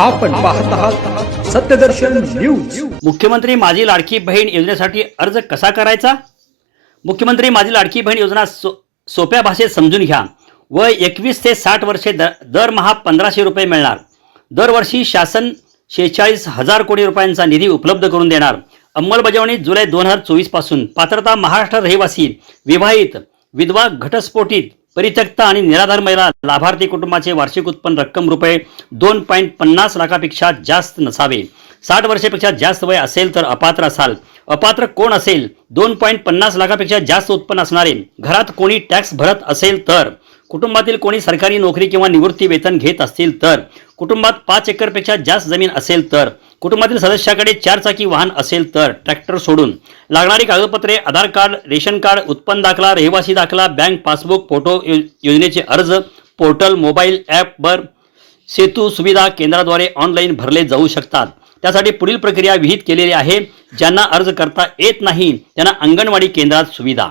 आपण पाहत आहात सत्यदर्शन न्यूज. मुख्यमंत्री माझी लाडकी बहीण योजनेसाठी अर्ज कसा करायचा? मुख्यमंत्री माझी लाडकी बहीण योजना सो सोप्या भाषेत समजून घ्या. व एकवीस ते साठ वर्षे द दरमहा पंधराशे रुपये मिळणार. दरवर्षी शासन शेहेचाळीस हजार कोटी रुपयांचा निधी उपलब्ध करून देणार. अंमलबजावणी जुलै दोन हजार चोवीसपासून. पात्रता महाराष्ट्र रहिवासी विवाहित विधवा घटस्फोटित परित्यक्त आणि निराधार महिला लाभार्थी कुटुंबाचे वार्षिक उत्पन्न रक्कम रुपये दोन पॉईंट पन्नास लाखापेक्षा जास्त नसावे. साठ वर्षापेक्षा जास्त वय असेल तर अपात्र असाल. अपात्र कोण असेल? दोन पॉईंट पन्नास लाखापेक्षा जास्त उत्पन्न असणारे. घरात कोणी टॅक्स भरत असेल तर? कुटुंबातील कोणी सरकारी नोकरी किंवा निवृत्ती वेतन घेत असतील तर? कुटुंबात पाच एकरपेक्षा जास्त जमीन असेल तर? कुटुंबातील सदस्याकडे चार चाकी वाहन असेल तर ट्रॅक्टर सोडून. लागणारी कागदपत्रे आधार कार्ड रेशन कार्ड उत्पन्न दाखला रहिवासी दाखला बँक पासबुक फोटो यो- योजनेचे अर्ज पोर्टल मोबाईल ॲपवर सेतू सुविधा केंद्राद्वारे ऑनलाईन भरले जाऊ शकतात. त्यासाठी पुढील प्रक्रिया विहित केलेली आहे ज्यांना अर्ज करता येत नाही त्यांना अंगणवाडी केंद्रात सुविधा.